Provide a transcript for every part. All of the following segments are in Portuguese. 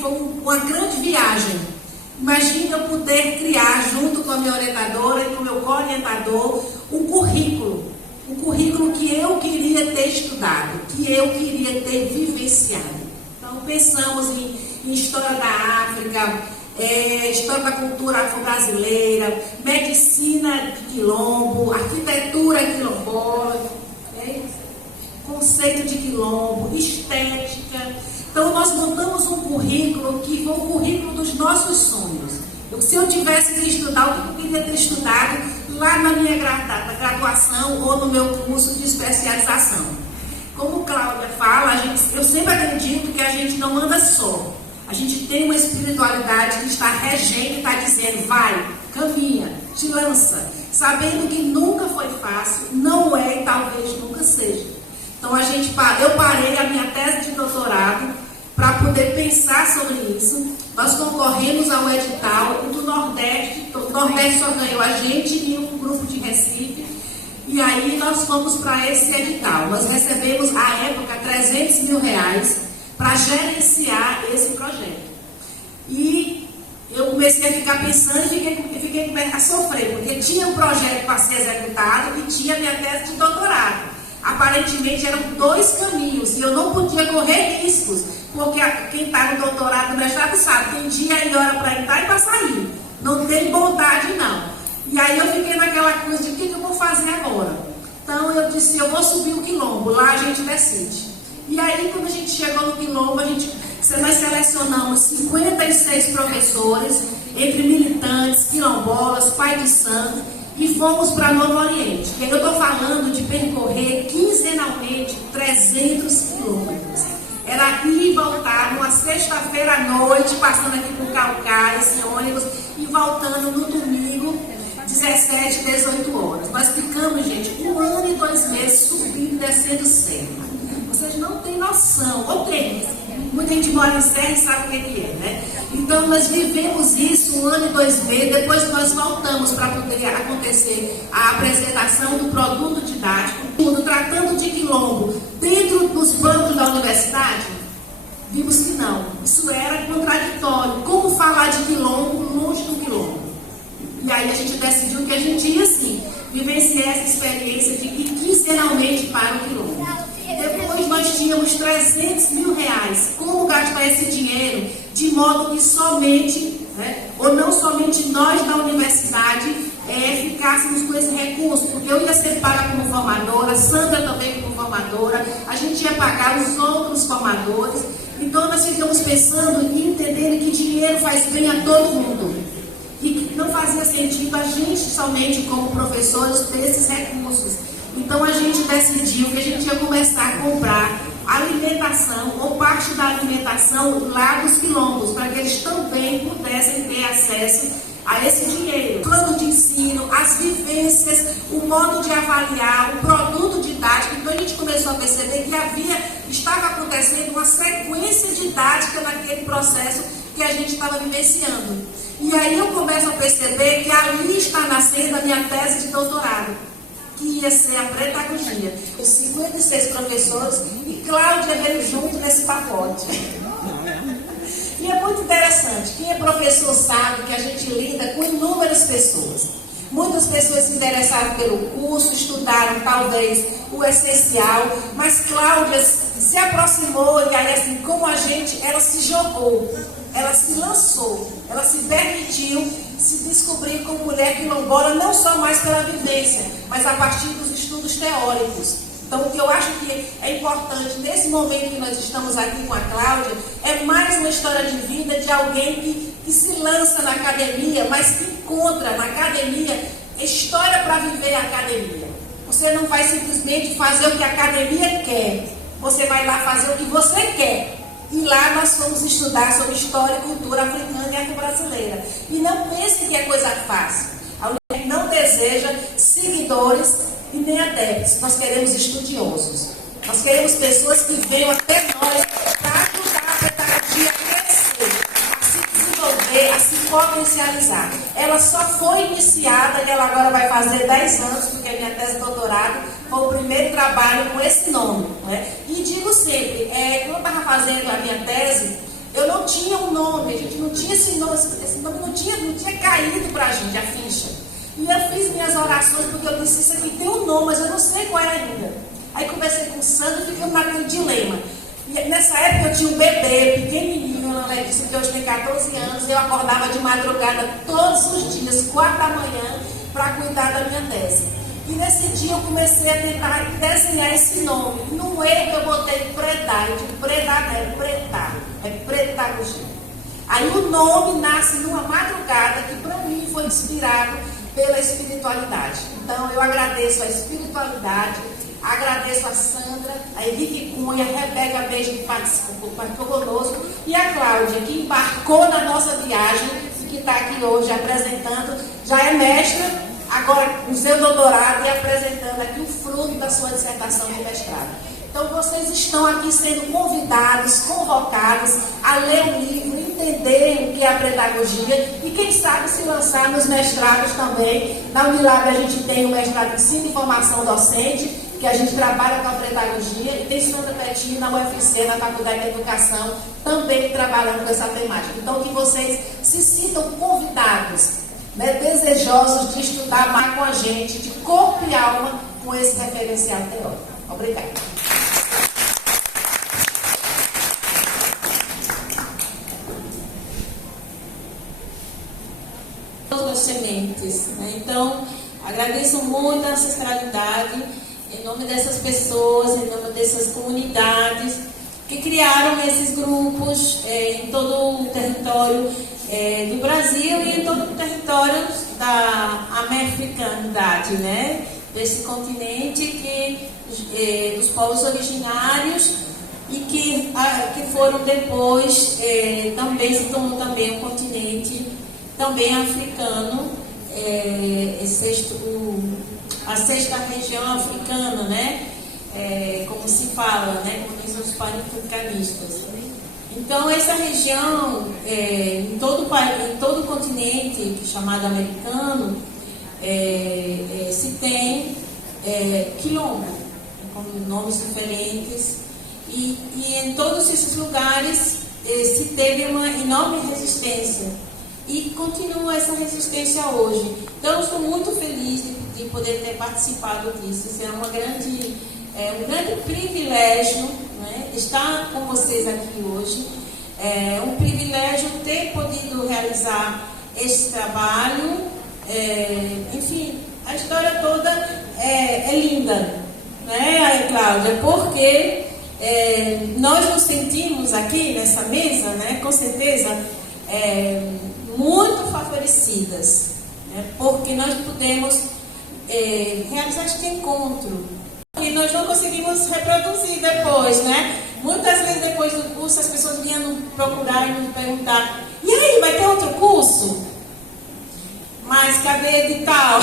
foi uma grande viagem. Imagina eu poder criar, junto com a minha orientadora e com o meu co-orientador, um currículo que eu queria ter estudado, que eu queria ter vivenciado. Então, pensamos em história da África, história da cultura afro-brasileira, medicina de quilombo, arquitetura quilombola, conceito de quilombo, estética. Então, nós montamos um currículo que foi o currículo dos nossos sonhos. Se eu tivesse que estudar, o que eu queria ter estudado lá na minha graduação ou no meu curso de especialização. Como Cláudia fala, eu sempre acredito que a gente não anda só. A gente tem uma espiritualidade que está regendo, está dizendo, vai, caminha, te lança, sabendo que nunca foi fácil, não é e talvez nunca seja. Então, eu parei a minha tese de doutorado para poder pensar sobre isso. Nós concorremos ao edital do Nordeste, o Nordeste só ganhou a gente e um grupo de Recife, e aí nós fomos para esse edital. Nós recebemos, à época, R$300 mil para gerenciar esse projeto. E eu comecei a ficar pensando e fiquei a sofrer, porque tinha um projeto para ser executado e tinha minha tese de doutorado. Aparentemente eram dois caminhos e eu não podia correr riscos, porque quem está no doutorado, no mestrado, sabe, tem dia e hora para entrar e para sair. Não tem vontade, não. E aí eu fiquei naquela coisa de o que eu vou fazer agora? Então eu disse, eu vou subir o quilombo, lá a gente decide. E aí quando a gente chegou no quilombo, nós selecionamos 56 professores, entre militantes, quilombolas, pai de santo, e fomos para Novo Oriente. E aí eu estou falando de percorrer quinzenalmente 300 quilômetros. Era ir e voltar numa sexta-feira à noite, passando aqui por Caucá, esse ônibus, e voltando no domingo, 17, 18 horas. Nós ficamos, gente, 1 ano e 2 meses subindo e descendo serra. Vocês não têm noção, ou tem. Muita gente mora em serra e sabe o que é, né? Então, nós vivemos isso 1 ano e 2 meses, depois nós voltamos para poder acontecer a apresentação do produto didático, tudo tratando de quilombo dentro dos bancos da universidade. Vimos que não, isso era contraditório. Como falar de quilombo longe do quilombo? E aí a gente decidiu que a gente ia, sim, vivenciar essa experiência de ir quinzenalmente para o quilombo. Depois nós tínhamos R$300 mil. Como gastar esse dinheiro de modo que somente, ou não somente nós da universidade ficássemos com esse recurso, porque eu ia ser paga como formadora, Sandra também como formadora, a gente ia pagar os outros formadores. Então nós ficamos pensando e entendendo que dinheiro faz bem a todo mundo. E que não fazia sentido a gente somente como professores ter esses recursos. Então a gente decidiu que a gente ia começar a comprar alimentação ou parte da alimentação lá dos quilombos, para que eles também pudessem ter acesso a esse dinheiro. O plano de ensino, as vivências, o modo de avaliar, o produto didático. Então a gente começou a perceber que estava acontecendo uma sequência didática naquele processo que a gente estava vivenciando. E aí eu começo a perceber que ali está nascendo a minha tese de doutorado, que ia ser a pedagogia. Os 56 professores e Cláudia veio junto nesse pacote. E é muito interessante, quem é professor sabe que a gente lida com inúmeras pessoas. Muitas pessoas se interessaram pelo curso, estudaram talvez o essencial, mas Cláudia se aproximou e aí assim, como a gente, ela se jogou, ela se lançou, ela se permitiu se descobrir como mulher quilombola, não só mais pela vivência, mas a partir dos estudos teóricos. Então, o que eu acho que é importante nesse momento que nós estamos aqui com a Cláudia, é mais uma história de vida de alguém que se lança na academia, mas que encontra na academia história para viver a academia. Você não vai simplesmente fazer o que a academia quer, você vai lá fazer o que você quer. E lá nós fomos estudar sobre história e cultura africana e afro-brasileira. E não pense que é coisa fácil. A UNIRP não deseja seguidores e nem adeptos. Nós queremos estudiosos. Nós queremos pessoas que venham até nós para ajudar a pedagogia a crescer, a se desenvolver, a se potencializar. Ela só foi iniciada, e ela agora vai fazer 10 anos, porque a minha tese de doutorado foi o primeiro trabalho com esse nome. Né? E digo sempre, quando eu estava fazendo a minha tese, eu não tinha um nome, a gente não tinha esse nome não tinha caído para a gente, a ficha. E eu fiz minhas orações porque eu disse, isso aqui tem um nome, mas eu não sei qual é ainda. Aí conversei com o Sandro e ficamos naquele dilema. E nessa época eu tinha um bebê pequenininho, Ana Letícia, que hoje tem 14 anos, e eu acordava de madrugada todos os dias, 4 da manhã, para cuidar da minha tese. E nesse dia eu comecei a tentar desenhar esse nome. E no erro eu botei pretar. Eu digo pretar não é pretar, é pretagogia. Aí o nome nasce numa madrugada que para mim foi inspirado pela espiritualidade. Então eu agradeço a espiritualidade, agradeço a Sandra, a Henrique Cunha, a Rebeca Beijo que participou conosco e a Cláudia que embarcou na nossa viagem e que está aqui hoje apresentando, já é mestra, agora no seu doutorado e apresentando aqui o fruto da sua dissertação de mestrado. Então vocês estão aqui sendo convidados, convocados a ler o livro, entender o que é a pedagogia e quem sabe se lançar nos mestrados também. Na Unilab a gente tem o mestrado em ensino e formação docente, que a gente trabalha com a pedagogia, e tem Sandra Petinho na UFC, na Faculdade de Educação, também trabalhando com essa temática. Então que vocês se sintam convidados, né, desejosos de estudar mais com a gente, de corpo e alma, com esse referencial teórico. Obrigada. As sementes, né? Então, agradeço muito a ancestralidade, em nome dessas pessoas, em nome dessas comunidades que criaram esses grupos em todo o território do Brasil e em todo o território da americanidade, né? Desse continente dos povos originários e que foram depois também se tornou também um continente também africano, a sexta região africana, né? Como se fala, né? Como dizem os pan-africanistas. Então, essa região, em todo o continente, que é chamado americano, se tem quilombo, com nomes diferentes, e em todos esses lugares se teve uma enorme resistência. E continua essa resistência hoje. Então, estou muito feliz de poder ter participado disso. Isso é um grande privilégio, né, estar com vocês aqui hoje. É um privilégio ter podido realizar esse trabalho. Enfim, a história toda é linda, né, Cláudia? Porque nós nos sentimos aqui nessa mesa, né, com certeza, muito favorecidas, né, porque nós pudemos realizar este encontro e nós não conseguimos reproduzir depois, né? Muitas vezes depois do curso as pessoas vinham nos procurar e nos perguntar: e aí, vai ter outro curso? Mas cadê edital?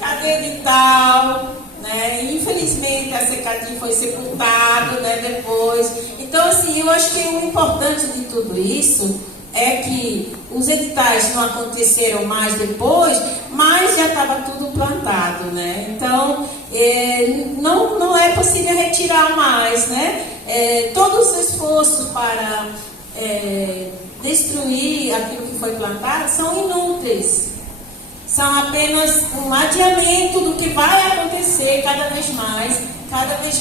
Cadê edital? Né? Infelizmente a CECADI foi sepultado, né, depois. Então, assim, eu acho que o importante de tudo isso é que os editais não aconteceram mais depois, mas já estava tudo plantado, né? Então, não é possível retirar mais, né? Todos os esforços para destruir aquilo que foi plantado são inúteis. São apenas um adiamento do que vai acontecer cada vez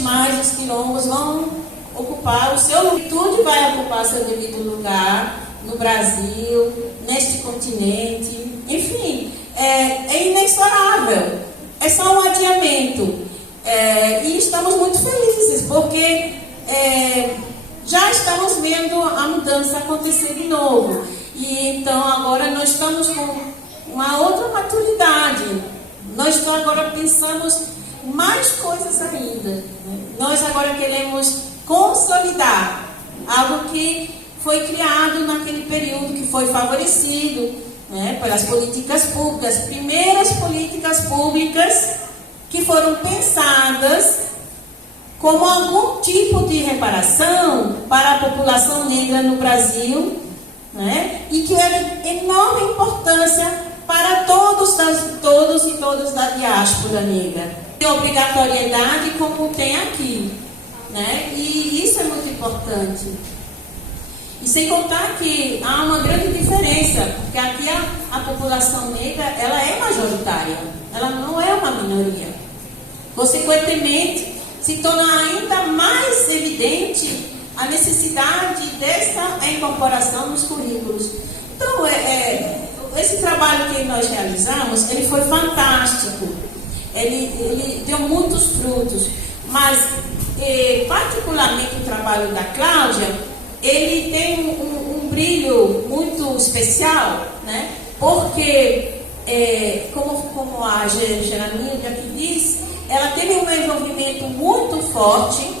mais os quilombos vão ocupar o seu lugar, tudo vai ocupar seu devido lugar no Brasil, neste continente, enfim, é inexorável, é só um adiamento, e estamos muito felizes, porque já estamos vendo a mudança acontecer de novo, e então agora nós estamos com uma outra maturidade, nós agora pensamos mais coisas ainda, né? Nós agora queremos consolidar algo que foi criado naquele período, que foi favorecido, né, pelas políticas públicas, primeiras políticas públicas que foram pensadas como algum tipo de reparação para a população negra no Brasil, né, e que é de enorme importância para todos e todas da diáspora negra. Tem obrigatoriedade como tem aqui, né, e isso é muito importante. E sem contar que há uma grande diferença, porque aqui a população negra, ela é majoritária, ela não é uma minoria. Consequentemente, se torna ainda mais evidente a necessidade dessa incorporação nos currículos. Então, esse trabalho que nós realizamos, ele foi fantástico, ele deu muitos frutos, mas particularmente o trabalho da Cláudia, ele tem um brilho muito especial, né? Porque, como a Geranilda aqui disse, ela teve um envolvimento muito forte